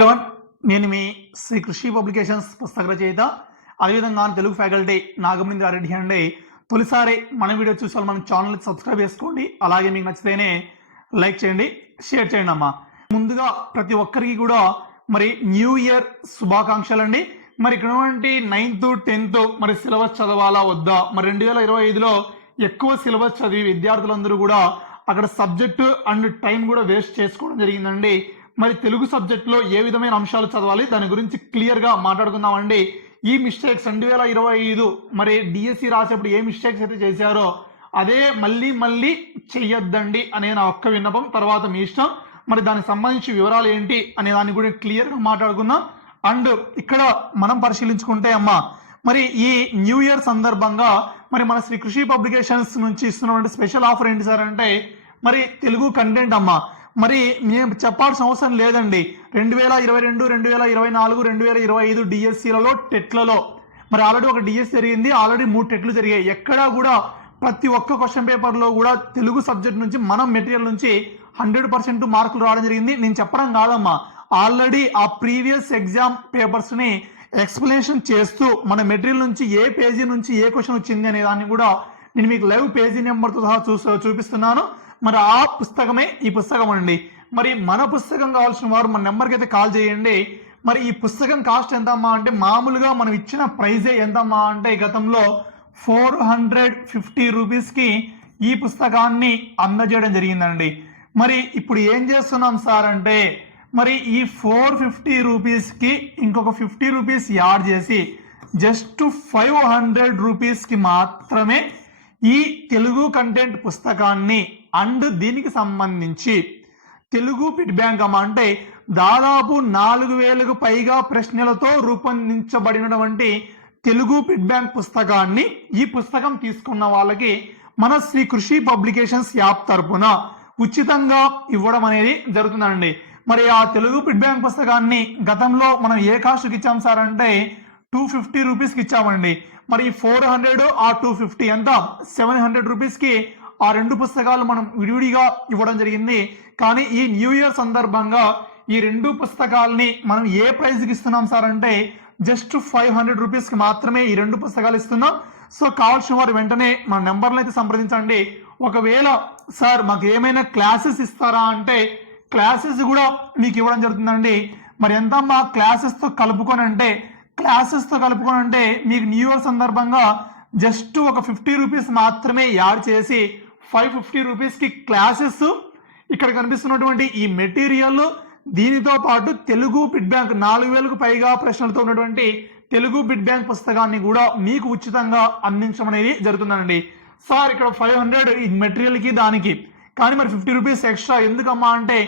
Hello నేను మీ శ్రీ కృషి publications పుస్తక రచయిత. అదేవిధంగా తెలుగు ఫ్యాకల్టీ నాగమేంద్ర రెడ్డి అండి. తొలిసారి మన వీడియో చూసే మన ఛానల్ని సబ్స్క్రైబ్ చేసుకోండి. అలాగే మీకు నచ్చితేనే లైక్ చేయండి షేర్ చేయండి అమ్మా. ముందుగా ప్రతి ఒక్కరికి కూడా మరి న్యూ ఇయర్ శుభాకాంక్షలు అండి. మరి ఇక్కడ నైన్త్ టెన్త్ మరి సిలబస్ చదవాలా వద్దా? మరి రెండు వేల ఇరవై ఐదులో ఎక్కువ సిలబస్ చదివి విద్యార్థులందరూ కూడా అక్కడ సబ్జెక్టు అండ్ టైం కూడా వేస్ట్ చేసుకోవడం జరిగిందండి. మరి తెలుగు సబ్జెక్ట్లో ఏ విధమైన అంశాలు చదవాలి? దాని గురించి క్లియర్గా మాట్లాడుకుందామండి. ఈ మిస్టేక్స్ రెండు వేల ఇరవై ఐదు మరి డిఎస్సి రాసేప్పుడు ఏ మిస్టేక్స్ అయితే చేశారో అదే మళ్ళీ మళ్ళీ చెయ్యొద్దండి అనే నా ఒక్క విన్నపం. తర్వాత మీ ఇష్టం. మరి దానికి సంబంధించి వివరాలు ఏంటి అనే దాన్ని కూడా క్లియర్గా మాట్లాడుకుందాం. అండ్ ఇక్కడ మనం పరిశీలించుకుంటే అమ్మా మరి ఈ న్యూ ఇయర్ సందర్భంగా మరి మన శ్రీ కృషి పబ్లికేషన్స్ నుంచి ఇస్తున్నటువంటి స్పెషల్ ఆఫర్ ఏంటి సార్ అంటే మరి తెలుగు కంటెంట్ అమ్మా. మరి మేము చెప్పాల్సిన అవసరం లేదండి. రెండు వేల ఇరవై రెండు రెండు వేల ఇరవై నాలుగు రెండు వేల ఇరవై ఐదు డిఎస్సీలలో టెట్లలో. మరి ఆల్రెడీ ఒక డిఎస్ జరిగింది ఆల్రెడీ మూడు టెట్లు జరిగాయి. ఎక్కడా కూడా ప్రతి ఒక్క క్వశ్చన్ పేపర్లో కూడా తెలుగు సబ్జెక్ట్ నుంచి మనం మెటీరియల్ నుంచి హండ్రెడ్ పర్సెంట్ మార్కులు రావడం జరిగింది. నేను చెప్పడం కాదమ్మా. ఆల్రెడీ ఆ ప్రీవియస్ ఎగ్జామ్ పేపర్స్ని ఎక్స్ప్లెనేషన్ చేస్తూ మన మెటీరియల్ నుంచి ఏ పేజీ నుంచి ఏ క్వశ్చన్ వచ్చింది అనే దాన్ని కూడా నేను మీకు లైవ్ పేజీ నెంబర్తో సహా చూసి చూపిస్తున్నాను. మరి ఆ పుస్తకమే ఈ పుస్తకం అండి. మరి మన పుస్తకం కావాల్సిన వారు మన నెంబర్కి అయితే కాల్ చేయండి. మరి ఈ పుస్తకం కాస్ట్ ఎంతమ్మా అంటే మామూలుగా మనం ఇచ్చిన ప్రైజే ఎంతమ్మా అంటే గతంలో ఫోర్ హండ్రెడ్ ఫిఫ్టీ రూపీస్కి ఈ పుస్తకాన్ని అందజేయడం జరిగిందండి. మరి ఇప్పుడు ఏం చేస్తున్నాం సార్ అంటే మరి ఈ ఫోర్ ఫిఫ్టీ రూపీస్కి ఇంకొక ఫిఫ్టీ రూపీస్ యాడ్ చేసి జస్ట్ ఫైవ్ హండ్రెడ్ రూపీస్కి మాత్రమే ఈ తెలుగు కంటెంట్ పుస్తకాన్ని అండ్ దీనికి సంబంధించి తెలుగు ఫిట్ బ్యాంక్ అమ్మ అంటే దాదాపు నాలుగు వేలకు పైగా ప్రశ్నలతో రూపొందించబడినటువంటి తెలుగు ఫిట్ బ్యాంక్ పుస్తకాన్ని ఈ పుస్తకం తీసుకున్న వాళ్ళకి మన శ్రీ కృషి పబ్లికేషన్స్ యాప్ తరపున ఉచితంగా ఇవ్వడం అనేది జరుగుతుందండి. మరి ఆ తెలుగు ఫిట్ బ్యాంక్ పుస్తకాన్ని గతంలో మనం ఏ కాస్ట్కి ఇచ్చాం సార్ అంటే టూ ఫిఫ్టీ రూపీస్కి ఇచ్చామండి. మరి ఫోర్ హండ్రెడ్ ఆ టూ ఫిఫ్టీ ఎంత? సెవెన్ హండ్రెడ్ రూపీస్కి ఆ రెండు పుస్తకాలు మనం విడివిడిగా ఇవ్వడం జరిగింది. కానీ ఈ న్యూ ఇయర్ సందర్భంగా ఈ రెండు పుస్తకాలని మనం ఏ ప్రైజ్కి ఇస్తున్నాం సార్ అంటే జస్ట్ ఫైవ్ హండ్రెడ్ రూపీస్కి మాత్రమే ఈ రెండు పుస్తకాలు ఇస్తున్నాం. సో కావాల్సిన వారు వెంటనే మన నెంబర్లు అయితే సంప్రదించండి. ఒకవేళ సార్ మాకు ఏమైనా క్లాసెస్ ఇస్తారా అంటే క్లాసెస్ కూడా మీకు ఇవ్వడం జరుగుతుందండి. మరి ఎంత మా క్లాసెస్తో కలుపుకొని అంటే క్లాసెస్తో కలుపుకొని అంటే మీకు న్యూ ఇయర్ సందర్భంగా జస్ట్ ఒక ఫిఫ్టీ రూపీస్ మాత్రమే యాడ్ చేసి ఫైవ్ ఫిఫ్టీ రూపీస్కి క్లాసెస్ ఇక్కడ కనిపిస్తున్నటువంటి ఈ మెటీరియల్. దీనితో పాటు తెలుగు బిడ్ బ్యాంక్ నాలుగు వేలకు పైగా ప్రశ్నలతో ఉన్నటువంటి తెలుగు బిడ్ బ్యాంక్ పుస్తకాన్ని కూడా మీకు ఉచితంగా అందించడం అనేది జరుగుతుందండి. సార్ ఇక్కడ ఫైవ్ హండ్రెడ్ ఈ మెటీరియల్కి దానికి. కానీ మరి ఫిఫ్టీ రూపీస్ ఎక్స్ట్రా ఎందుకమ్మా అంటే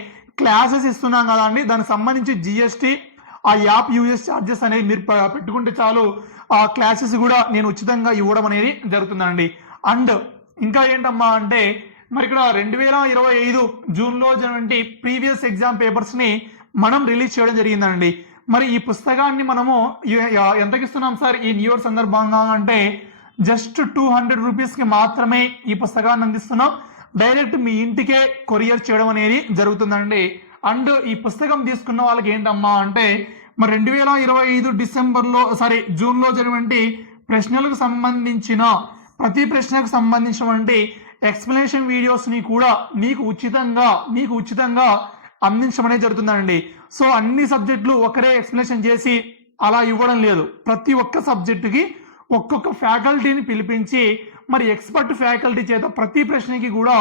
క్లాసెస్ ఇస్తున్నాం కదా అండి. దానికి సంబంధించి జిఎస్టీ ఆ యాప్ యూఎస్ ఛార్జెస్ అనేది మీరు పెట్టుకుంటే చాలు ఆ క్లాసెస్ కూడా నేను ఉచితంగా ఇవ్వడం అనేది జరుగుతుందండి. అండ్ ఇంకా ఏంటమ్మా అంటే మరి ఇక్కడ రెండు వేల ఇరవై ఐదు జూన్లో జరిగినటువంటి ప్రీవియస్ ఎగ్జామ్ పేపర్స్ని మనం రిలీజ్ చేయడం జరిగిందండి. మరి ఈ పుస్తకాన్ని మనము ఎంతకిస్తున్నాం ఎంతకి ఇస్తున్నాం సార్? ఈ న్యూ ఇయర్ సందర్భంగా అంటే జస్ట్ టూ హండ్రెడ్ రూపీస్కి మాత్రమే ఈ పుస్తకాన్ని అందిస్తున్నాం. డైరెక్ట్ మీ ఇంటికే కొరియర్ చేయడం అనేది జరుగుతుందండి. అండ్ ఈ పుస్తకం తీసుకున్న వాళ్ళకి ఏంటమ్మా అంటే మరి రెండు వేల ఇరవై ఐదు డిసెంబర్లో సారీ జూన్లో జరిగినటువంటి ప్రశ్నలకు సంబంధించిన ప్రతి ప్రశ్నకు సంబంధించినటువంటి ఎక్స్ప్లెనేషన్ వీడియోస్ని కూడా మీకు ఉచితంగా మీకు ఉచితంగా అందించడం అనేది జరుగుతుందండి. సో అన్ని సబ్జెక్టులు ఒకరే ఎక్స్ప్లెనేషన్ చేసి అలా ఇవ్వడం లేదు. ప్రతి ఒక్క సబ్జెక్టుకి ఒక్కొక్క ఫ్యాకల్టీని పిలిపించి మరి ఎక్స్పర్ట్ ఫ్యాకల్టీ చేత ప్రతి ప్రశ్నకి కూడా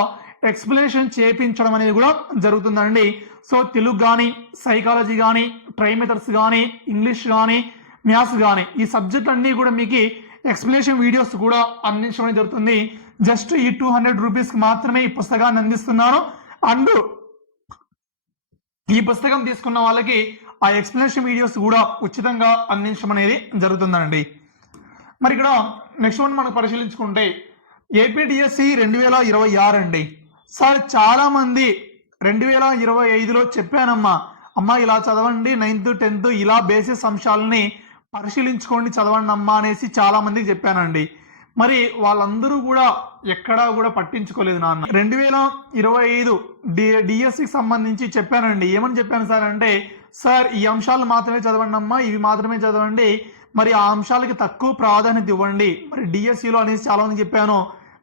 ఎక్స్ప్లెనేషన్ చేపించడం అనేది కూడా జరుగుతుందండి. సో తెలుగు కానీ సైకాలజీ కానీ ట్రైమెథడ్స్ కానీ ఇంగ్లీష్ కానీ మ్యాథ్స్ కానీ ఈ సబ్జెక్ట్ అన్నీ కూడా మీకు ఎక్స్ప్లెనేషన్ వీడియోస్ కూడా అందించడం జరుగుతుంది. జస్ట్ ఈ టూ హండ్రెడ్ రూపీస్కి మాత్రమే ఈ పుస్తకాన్ని అందిస్తున్నాను అండ్ ఈ పుస్తకం తీసుకున్న వాళ్ళకి ఆ ఎక్స్ప్లెనేషన్ వీడియోస్ కూడా ఉచితంగా అందించడం అనేది జరుగుతుందండి. మరి ఇక్కడ నెక్స్ట్ వన్ మనం పరిశీలించుకుంటే ఏపీడిఎస్సి రెండు వేల ఇరవై ఆరు అండి. సార్ చాలా మంది రెండు వేల ఇరవై ఐదులో చెప్పానమ్మా అమ్మా ఇలా చదవండి నైన్త్ టెన్త్ ఇలా బేసిస్ అంశాలని పరిశీలించుకోండి చదవండి అమ్మా అనేసి చాలా మందికి చెప్పానండి. మరి వాళ్ళందరూ కూడా ఎక్కడా కూడా పట్టించుకోలేదు నాన్న. రెండు వేల ఇరవై ఐదు డి డిఎస్సికి సంబంధించి చెప్పానండి. ఏమని చెప్పాను సార్ అంటే సార్ ఈ అంశాలు మాత్రమే చదవండి అమ్మా ఇవి మాత్రమే చదవండి. మరి ఆ అంశాలకి తక్కువ ప్రాధాన్యత ఇవ్వండి. మరి డిఎస్సిలో అనేసి చాలా మంది చెప్పాను.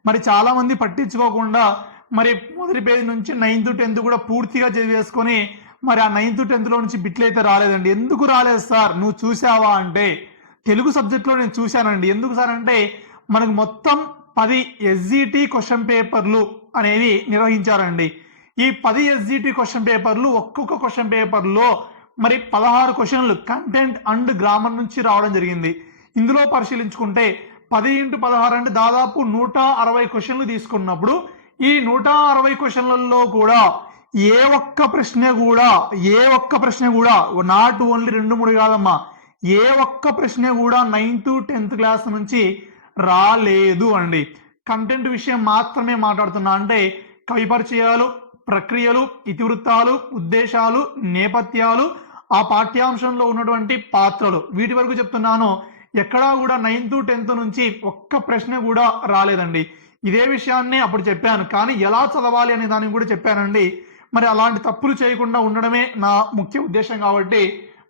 మరి చాలా మంది పట్టించుకోకుండా మరి మొదటి పేజీ నుంచి నైన్త్ టెన్త్ కూడా పూర్తిగా చదివేసుకొని మరి ఆ నైన్త్ టెన్త్లో నుంచి బిట్లు అయితే రాలేదండి. ఎందుకు రాలేదు సార్? నువ్వు చూసావా అంటే తెలుగు సబ్జెక్ట్లో నేను చూశానండి. ఎందుకు సార్ అంటే మనకు మొత్తం పది ఎస్జిటి క్వశ్చన్ పేపర్లు అనేవి నిర్వహించారండి. ఈ పది ఎస్జిటి క్వశ్చన్ పేపర్లు ఒక్కొక్క క్వశ్చన్ పేపర్లో మరి పదహారు క్వశ్చన్లు కంటెంట్ అండ్ గ్రామర్ నుంచి రావడం జరిగింది. ఇందులో పరిశీలించుకుంటే పది ఇంటూ పదహారు అంటే దాదాపు నూట అరవై క్వశ్చన్లు తీసుకున్నప్పుడు ఈ నూట అరవై క్వశ్చన్లలో కూడా ఏ ఒక్క ప్రశ్న కూడా ఏ ఒక్క ప్రశ్న కూడా నాట్ ఓన్లీ రెండు మూడు కాదమ్మా ఏ ఒక్క ప్రశ్న కూడా నైన్త్ టెన్త్ క్లాస్ నుంచి రాలేదు అండి. కంటెంట్ విషయం మాత్రమే మాట్లాడుతున్నా అంటే కవి పరిచయాలు ప్రక్రియలు ఇతివృత్తాలు ఉద్దేశాలు నేపథ్యాలు ఆ పాఠ్యాంశంలో ఉన్నటువంటి పాత్రలు. వీటి వరకు చెప్తున్నాను ఎక్కడా కూడా నైన్త్ టెన్త్ నుంచి ఒక్క ప్రశ్న కూడా రాలేదండి. ఇదే విషయాన్ని అప్పుడు చెప్పాను. కానీ ఎలా చదవాలి అనే దానికి కూడా చెప్పానండి. మరి అలాంటి తప్పులు చేయకుండా ఉండడమే నా ముఖ్య ఉద్దేశం కాబట్టి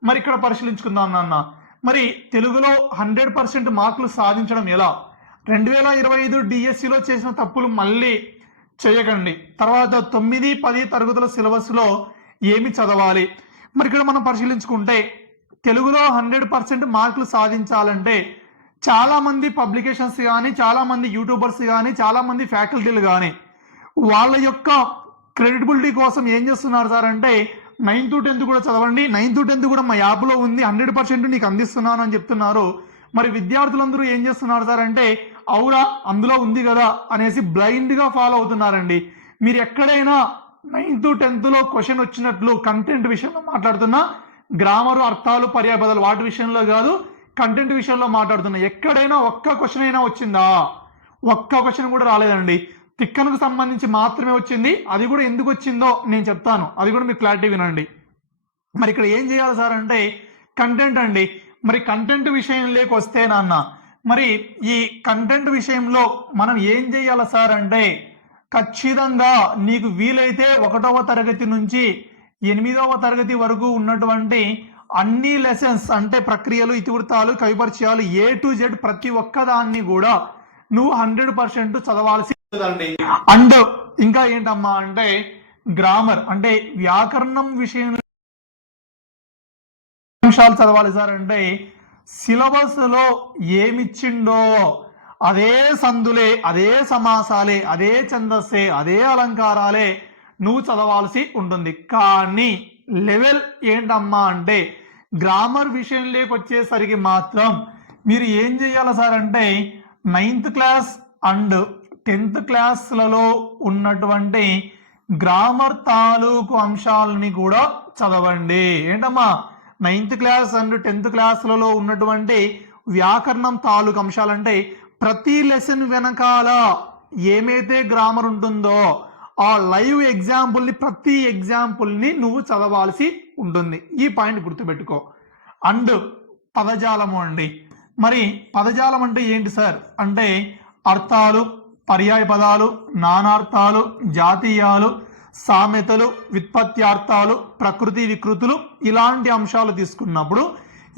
మరి ఇక్కడ పరిశీలించుకుందాం నాన్న. మరి తెలుగులో హండ్రెడ్ పర్సెంట్ మార్కులు సాధించడం ఎలా? రెండు వేల ఇరవై ఐదు డిఎస్సిలో చేసిన తప్పులు మళ్ళీ చేయకండి. తర్వాత తొమ్మిది పది తరగతుల సిలబస్లో ఏమి చదవాలి? మరి ఇక్కడ మనం పరిశీలించుకుంటే తెలుగులో హండ్రెడ్ పర్సెంట్ మార్కులు సాధించాలంటే చాలామంది పబ్లికేషన్స్ కానీ చాలామంది యూట్యూబర్స్ కానీ చాలామంది ఫ్యాకల్టీలు కానీ వాళ్ళ యొక్క క్రెడిబిలిటీ కోసం ఏం చేస్తున్నారు సార్ అంటే నైన్త్ టెన్త్ కూడా చదవండి నైన్త్ టెన్త్ కూడా మా యాప్లో ఉంది హండ్రెడ్ పర్సెంట్ నీకు అందిస్తున్నాను అని చెప్తున్నారు. మరి విద్యార్థులందరూ ఏం చేస్తున్నారు సార్ అంటే అవునా అందులో ఉంది కదా అనేసి బ్లైండ్గా ఫాలో అవుతున్నారండి. మీరు ఎక్కడైనా నైన్త్ టెన్త్లో క్వశ్చన్ వచ్చినట్లు కంటెంట్ విషయంలో మాట్లాడుతున్నా గ్రామరు అర్థాలు పర్యాపదాలు వాటి విషయంలో కాదు కంటెంట్ విషయంలో మాట్లాడుతున్నా. ఎక్కడైనా ఒక్క క్వశ్చన్ అయినా వచ్చిందా? ఒక్క క్వశ్చన్ కూడా రాలేదండి. తిక్కనకు సంబంధించి మాత్రమే వచ్చింది. అది కూడా ఎందుకు వచ్చిందో నేను చెప్తాను. అది కూడా మీరు క్లారిటీ వినండి. మరి ఇక్కడ ఏం చేయాలి సార్ అంటే కంటెంట్ అండి. మరి కంటెంట్ విషయంలోకి వస్తే నాన్న మరి ఈ కంటెంట్ విషయంలో మనం ఏం చేయాలి సార్ అంటే ఖచ్చితంగా నీకు వీలైతే ఒకటవ తరగతి నుంచి ఎనిమిదవ తరగతి వరకు ఉన్నటువంటి అన్ని లెసన్స్ అంటే ప్రక్రియలు ఇతివృత్తాలు కవిపరిచయాలు ఏ టు జెడ్ ప్రతి ఒక్కదాన్ని కూడా నువ్వు హండ్రెడ్ పర్సెంట్ చదవాల్సి అండ్ ఇంకా ఏంటమ్మా అంటే గ్రామర్ అంటే వ్యాకరణం విషయంలో అంశాలు చదవాలి సార్ అంటే సిలబస్లో ఏమిచ్చిండో అదే సందులే అదే సమాసాలే అదే ఛందస్సే అదే అలంకారాలే నువ్వు చదవాల్సి ఉంటుంది. కానీ లెవెల్ ఏంటమ్మా అంటే గ్రామర్ విషయంలోకి వచ్చేసరికి మాత్రం మీరు ఏం చేయాలి సార్ అంటే నైన్త్ క్లాస్ అండ్ టెన్త్ క్లాస్లలో ఉన్నటువంటి గ్రామర్ తాలూకు అంశాలని కూడా చదవండి. ఏంటమ్మా? నైన్త్ క్లాస్ అండ్ టెన్త్ క్లాస్లలో ఉన్నటువంటి వ్యాకరణం తాలూకు అంశాలంటే ప్రతి లెసన్ వెనకాల ఏమైతే గ్రామర్ ఉంటుందో ఆ లైవ్ ఎగ్జాంపుల్ని ప్రతి ఎగ్జాంపుల్ని నువ్వు చదవాల్సి ఉంటుంది. ఈ పాయింట్ గుర్తుపెట్టుకో. అండ్ పదజాలము అండి. మరి పదజాలం అంటే ఏంటి సార్? అంటే అర్థాలు పర్యాయ పదాలు నానార్థాలు జాతీయాలు సామెతలు వ్యుత్పత్త్యార్థాలు ప్రకృతి వికృతులు ఇలాంటి అంశాలు తీసుకున్నప్పుడు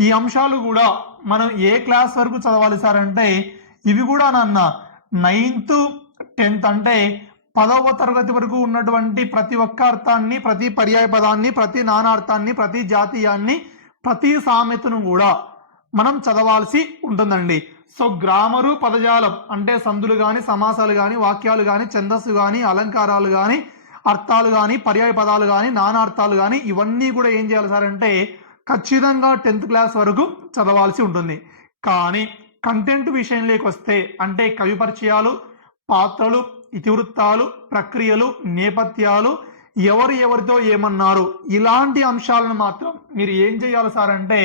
ఈ అంశాలు కూడా మనం ఏ క్లాస్ వరకు చదవాలి సార్ అంటే ఇవి కూడా నాన్న నైన్త్ టెన్త్ అంటే పదవ తరగతి వరకు ఉన్నటువంటి ప్రతి ఒక్క అర్థాన్ని ప్రతి పర్యాయ పదాన్ని ప్రతి నానార్థాన్ని ప్రతి జాతీయాన్ని ప్రతి సామెతను కూడా మనం చదవాల్సి ఉంటుందండి. సో గ్రామరు పదజాలం అంటే సందులు కానీ సమాసాలు కానీ వాక్యాలు కానీ ఛందస్సు కానీ అలంకారాలు కానీ అర్థాలు కానీ పర్యాయ పదాలు కానీ నానార్థాలు కానీ ఇవన్నీ కూడా ఏం చేయాలి సార్ అంటే ఖచ్చితంగా టెన్త్ క్లాస్ వరకు చదవాల్సి ఉంటుంది. కానీ కంటెంట్ విషయంలోకి వస్తే అంటే కవి పరిచయాలు పాత్రలు ఇతివృత్తాలు ప్రక్రియలు నేపథ్యాలు ఎవరు ఎవరితో ఏమన్నారు ఇలాంటి అంశాలను మాత్రం మీరు ఏం చేయాలి సార్ అంటే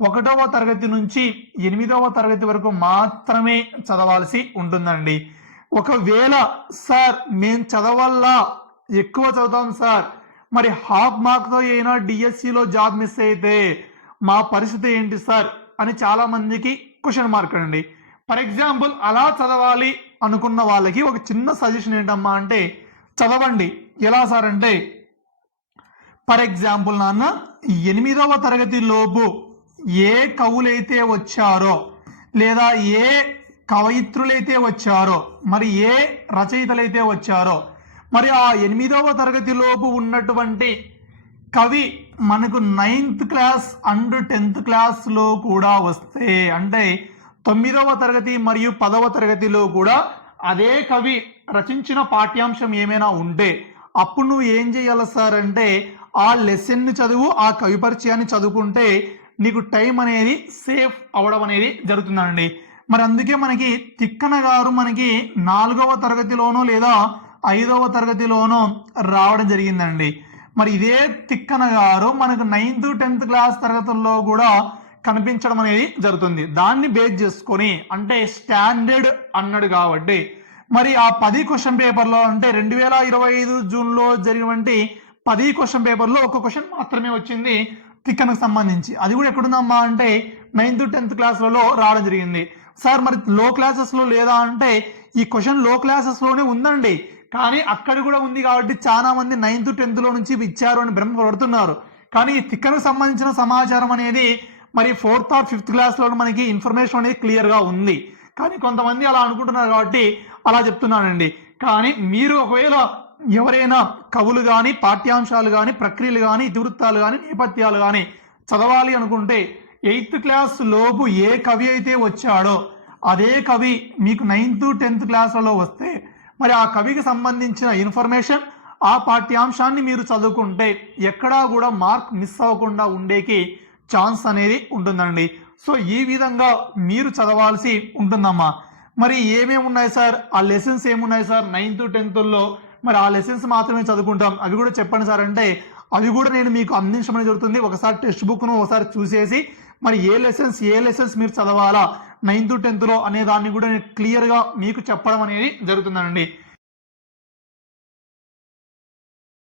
ఒకటవ తరగతి నుంచి ఎనిమిదవ తరగతి వరకు మాత్రమే చదవాల్సి ఉంటుందండి. ఒకవేళ సార్ మేము చదవల్లా ఎక్కువ చదువుతాం సార్. మరి హాఫ్ మార్క్తో అయినా డిఎస్సిలో జాబ్ మిస్ అయితే మా పరిస్థితి ఏంటి సార్? అని చాలా మందికి క్వశ్చన్ మార్క్ అండి. ఫర్ ఎగ్జాంపుల్ అలా చదవాలి అనుకున్న వాళ్ళకి ఒక చిన్న సజెషన్ ఏంటమ్మా అంటే చదవండి. ఎలా సార్? అంటే ఫర్ ఎగ్జాంపుల్ నాన్న ఎనిమిదవ తరగతి లోపు ఏ కవులైతే వచ్చారో లేదా ఏ కవయిత్రులైతే వచ్చారో మరి ఏ రచయితలైతే వచ్చారో మరి ఆ ఎనిమిదవ తరగతి లోపు ఉన్నటువంటి కవి మనకు నైన్త్ క్లాస్ అండ్ టెన్త్ క్లాస్లో కూడా వస్తే అంటే తొమ్మిదవ తరగతి మరియు పదవ తరగతిలో కూడా అదే కవి రచించిన పాఠ్యాంశం ఏమైనా ఉంటే అప్పుడు నువ్వు ఏం చేయాలి సార్ అంటే ఆ లెసన్ని చదువు ఆ కవి పరిచయాన్ని చదువుకుంటే నీకు టైం అనేది సేఫ్ అవడం అనేది జరుగుతుందండి. మరి అందుకే మనకి తిక్కన గారు మనకి నాలుగవ తరగతిలోనో లేదా ఐదవ తరగతిలోనో రావడం జరిగిందండి. మరి ఇదే తిక్కన గారు మనకు నైన్త్ టెన్త్ క్లాస్ తరగతుల్లో కూడా కనిపించడం అనేది జరుగుతుంది. దాన్ని బేస్ చేసుకొని అంటే స్టాండర్డ్ అన్నాడు కాబట్టి. మరి ఆ పది క్వశ్చన్ పేపర్లో అంటే రెండు వేల ఇరవై ఐదు జూన్లో జరిగినటువంటి పది క్వశ్చన్ పేపర్లో ఒక క్వశ్చన్ మాత్రమే వచ్చింది. తిక్కనకు సంబంధించి. అది కూడా ఎక్కడుందమ్మా అంటే నైన్త్ టెన్త్ క్లాస్లలో రావడం జరిగింది. సార్ మరి లో క్లాసెస్లో లేదా అంటే ఈ క్వశ్చన్లో క్లాసెస్లోనే ఉందండి. కానీ అక్కడ కూడా ఉంది కాబట్టి చాలా మంది నైన్త్ టెన్త్లో నుంచి ఇచ్చారు అని భ్రమపడుతున్నారు. కానీ ఈ తిక్కనకు సంబంధించిన సమాచారం అనేది మరి ఫోర్త్ ఆర్ ఫిఫ్త్ క్లాస్లో మనకి ఇన్ఫర్మేషన్ అనేది క్లియర్గా ఉంది. కానీ కొంతమంది అలా అనుకుంటున్నారు కాబట్టి అలా చెప్తున్నానండి. కానీ మీరు ఒకవేళ ఎవరైనా కవులు కానీ పాఠ్యాంశాలు కానీ ప్రక్రియలు కానీ ఇతివృత్తాలు కానీ నేపథ్యాలు కానీ చదవాలి అనుకుంటే ఎయిత్ క్లాస్ లోపు ఏ కవి అయితే వచ్చాడో అదే కవి మీకు నైన్త్ టెన్త్ క్లాస్లలో వస్తే మరి ఆ కవికి సంబంధించిన ఇన్ఫర్మేషన్ ఆ పాఠ్యాంశాన్ని మీరు చదువుకుంటే ఎక్కడా కూడా మార్క్ మిస్ అవ్వకుండా ఉండేకి ఛాన్స్ అనేది ఉంటుందండి. సో ఈ విధంగా మీరు చదవాల్సి ఉంటుందమ్మా. మరి ఏమేమి ఉన్నాయి సార్? ఆ లెసన్స్ ఏమున్నాయి సార్? నైన్త్ టెన్త్లో మరి ఆ లెసన్స్ మాత్రమే చదువుకుంటాం. అవి కూడా చెప్పండి సార్. అంటే అవి కూడా నేను మీకు అందించమని జరుగుతుంది. ఒకసారి టెక్స్ట్ బుక్ను ఒకసారి చూసేసి మరి ఏ లెసన్స్ ఏ లెసన్స్ మీరు చదవాలా? నైన్త్ టెన్త్లో అనే దాన్ని కూడా నేను క్లియర్గా మీకు చెప్పడం అనేది జరుగుతుందండి.